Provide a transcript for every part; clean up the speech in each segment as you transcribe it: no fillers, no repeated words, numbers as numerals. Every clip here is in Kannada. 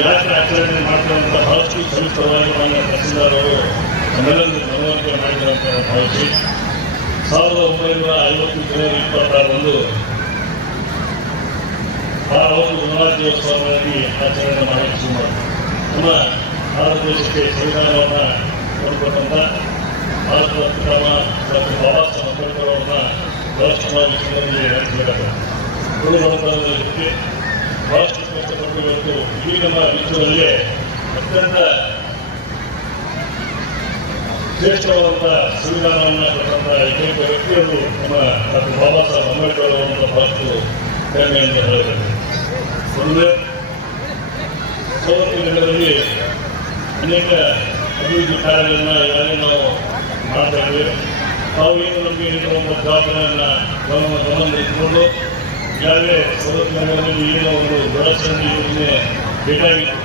ಜಾತ್ರೆ ಆಚರಣೆ ಮಾಡ್ತಿರುವಂಥ ಬಹಳಷ್ಟು ಸವಿಸ್ತರವಾಗಿ ಮಾನ್ಯ ತಹಸೀಲ್ದಾರ್ ಅವರು ನಮ್ಮೆಲ್ಲರಿಗೂ ಮನವರಿಕೆ ಮಾಡಿದಂಥ ಭಾವಿಸಿ 1950 ಜನವರಿ 26ರಂದು ಆ ಒಂದು ಗಣರಾಜ್ಯೋತ್ಸವವಾಗಿ ಆಚರಣೆ ಮಾಡಲು ಶುರು ಮಾಡಿದ್ರು. ನಮ್ಮ ಭಾರತ ದೇಶಕ್ಕೆ ಸಂವಿಧಾನವನ್ನು ಕೊಟ್ಟಂಥ ಭಾರತದ ಪಿತಾಮ ಡಾಕ್ಟರ್ ಬಾಬಾ ಸಾಹೇಬ್ ಅಂಬೇಡ್ಕರ್ ಅವರನ್ನ ರಾಷ್ಟ್ರವಾಗಿ ನಡೆಸಬೇಕಾಗುತ್ತೆ. ಗುರುಗಣತನದಲ್ಲಿ ಬಹಳಷ್ಟು ಕಷ್ಟಪಟ್ಟು ಇವತ್ತು ಈ ನಮ್ಮ ವಿಶ್ವದಲ್ಲೇ ಅತ್ಯಂತ ಶ್ರೇಷ್ಠವಾದಂಥ ಸಂವಿಧಾನವನ್ನು ಕೊಟ್ಟಂಥ ಏಕೈಕ ವ್ಯಕ್ತಿಯವರು ನಮ್ಮ ಡಾಕ್ಟರ್ ಬಾಬಾ ಸಾಹೇಬ್ ಅಂಬೇಡ್ಕರ್ ಅವರನ್ನು ಬಹಳಷ್ಟು ಹೆಮ್ಮೆಯಿಂದ ಹೇಳಬೇಕು. ಒಂದು ಸೌಲಭ್ಯಗಳಲ್ಲಿ ಅನೇಕ ಅಭಿವೃದ್ಧಿ ಕಾರ್ಯಗಳನ್ನು ಈಗಾಗಲೇ ನಾವು ಮಾಡ್ತಾ ಇದ್ದೇವೆ. ನಾವು ಏನು ನಮಗೆ ನೀಡುವಂಥ ಜವಾಬ್ದಾರಿಯನ್ನು ಗಮನದಲ್ಲಿಟ್ಟುಕೊಂಡು ಈಗಾಗಲೇ ಸೌಲಭ್ಯಗಳಲ್ಲಿ ಏನೋ ಒಂದು ಬೃಹತ್ ಯೋಜನೆ ಬೇಕಾಗಿತ್ತು.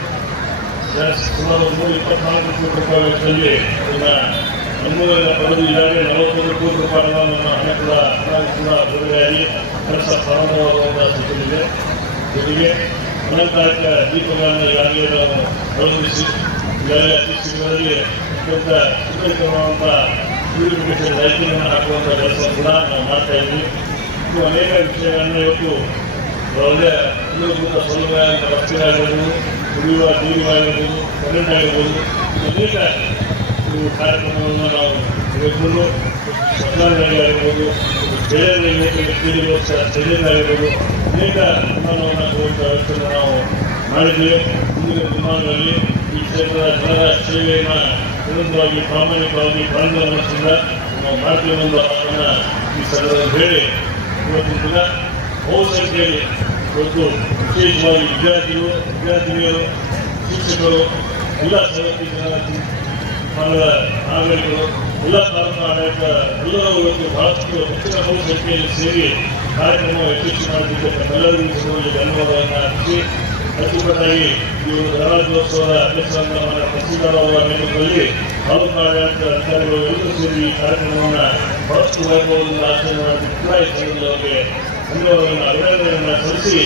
ಸುಮಾರು 124 ಕೋಟಿ ರೂಪಾಯಿ ವೆಚ್ಚದಲ್ಲಿ ಅದನ್ನು ಅನುಮೋದನೆ ಪಡೆದು ಈಗಾಗಲೇ 41 ಕೋಟಿ ರೂಪಾಯಿಗಳನ್ನು ಹಣ ಕೂಡ ಬಿಡುಗಡೆಯಾಗಿ ಕೆಲಸ ಪ್ರಾರಂಭವಾಗುವಂಥ ಸ್ಥಿತಿಯಿದೆ. ಜೊತೆಗೆ ಅಲಂಕಾರಿಕ ದೀಪಗಳನ್ನು ಈಗಾಗಲೇ ನಾವು ಅಳವಡಿಸಿ ಈಗಾಗಲೇ ಅತಿ ಶೀಘ್ರದಲ್ಲಿ ಅತ್ಯಂತ ಸುಂದರೀಕರಣವಾದಂಥ ಪ್ಯೂರಿಫಿಕೇಶನ್ ಲೈಟಿಂಗನ್ನು ಹಾಕುವಂಥ ಕೆಲಸ ಕೂಡ ನಾವು ಮಾಡ್ತಾ ಇದ್ವಿ. ಇದು ಅನೇಕ ವಿಷಯಗಳನ್ನು ಇವತ್ತು ಒಳ್ಳೆಯ ಮೂಲಭೂತ ಸೌಲಭ್ಯ ರಸ್ತೆಗಳಾಗಿರ್ಬೋದು, ಕುಡಿಯುವ ನೀರಿಗಾಗಿರ್ಬೋದು, ಕರೆಂಟ್ ಆಗಿರ್ಬೋದು, ಅನೇಕ ಕಾರ್ಯಕ್ರಮಗಳನ್ನು ನಾವು ತೆಗೆದುಕೊಂಡು ಸರ್ಕಾರಗಳಿಗಾಗಿರ್ಬೋದು, ಬೇರೆ ಸ್ಟೇಡಿಯಂ ಆಗಿರ್ಬೋದು, ಅನೇಕ ನಿರ್ಮಾಣವನ್ನು ತೋರಿಸುವ ವ್ಯವಸ್ಥೆಯನ್ನು ನಾವು ಮಾಡಿದ್ದೇವೆ. ಮುಂದಿನ ದಿನಮಾನಗಳಲ್ಲಿ ಈ ಕ್ಷೇತ್ರದ ಜನರ ಸೇವೆಯನ್ನು ನಿರಂತರವಾಗಿ ಪ್ರಾಮಾಣಿಕವಾಗಿ ಪ್ರಾಂತ ಮನಸ್ಸಿಂದ ನಾವು ಮಾಡ್ತೇವೆ ಅನ್ನೋ ಮಾತನ್ನು ಈ ಸಂದರ್ಭದಲ್ಲಿ ಹೇಳಿ ಇವತ್ತಿನ ದಿನ ಬಹುಸಂಖ್ಯೆಯಲ್ಲಿ ಇವತ್ತು ವಿಶೇಷವಾಗಿ ವಿದ್ಯಾರ್ಥಿನಿಯರು, ಶಿಕ್ಷಕರು, ಎಲ್ಲ ನಾಗರಿಕರು, ಎಲ್ಲ ತಾಲೂಕು ಆಡಳಿತ ಎಲ್ಲರೂ ಇವತ್ತು ಬಹಳಷ್ಟು ಹೆಚ್ಚಿನ ಬಹುಸಂಖ್ಯೆಯಲ್ಲಿ ಸೇರಿ ಕಾರ್ಯಕ್ರಮ ಯಶಸ್ವಿ ಮಾಡುತ್ತಿದ್ದ ಎಲ್ಲರಿಗೂ ಧನ್ಯವಾದವನ್ನು ಅರ್ಪಿಸಿ ಅಚ್ಚುಕಟ್ಟಾಗಿ ಈ ಒಂದು ಗಣರಾಜ್ಯೋತ್ಸವದ ಅಧ್ಯಕ್ಷರಾದ ತಹಸೀಲ್ದಾರ್ ಅವರ ನೇತೃತ್ವದಲ್ಲಿ ತಾಲೂಕು ಆಡಳಿತ ಅಧಿಕಾರಿಗಳು ಎಲ್ಲರೂ ಸೇರಿ ಈ ಕಾರ್ಯಕ್ರಮವನ್ನು ಬಹಳಷ್ಟು ವೈಭವದಿಂದ ಆಚರಣೆ ಮಾಡುತ್ತಿದ್ದ ಈ ಸಂದರ್ಭದಲ್ಲಿ ಅವರಿಗೆ ಧನ್ಯವಾದಗಳನ್ನು ಅಭಿನಂದನೆಯನ್ನು ಸಲ್ಲಿಸಿ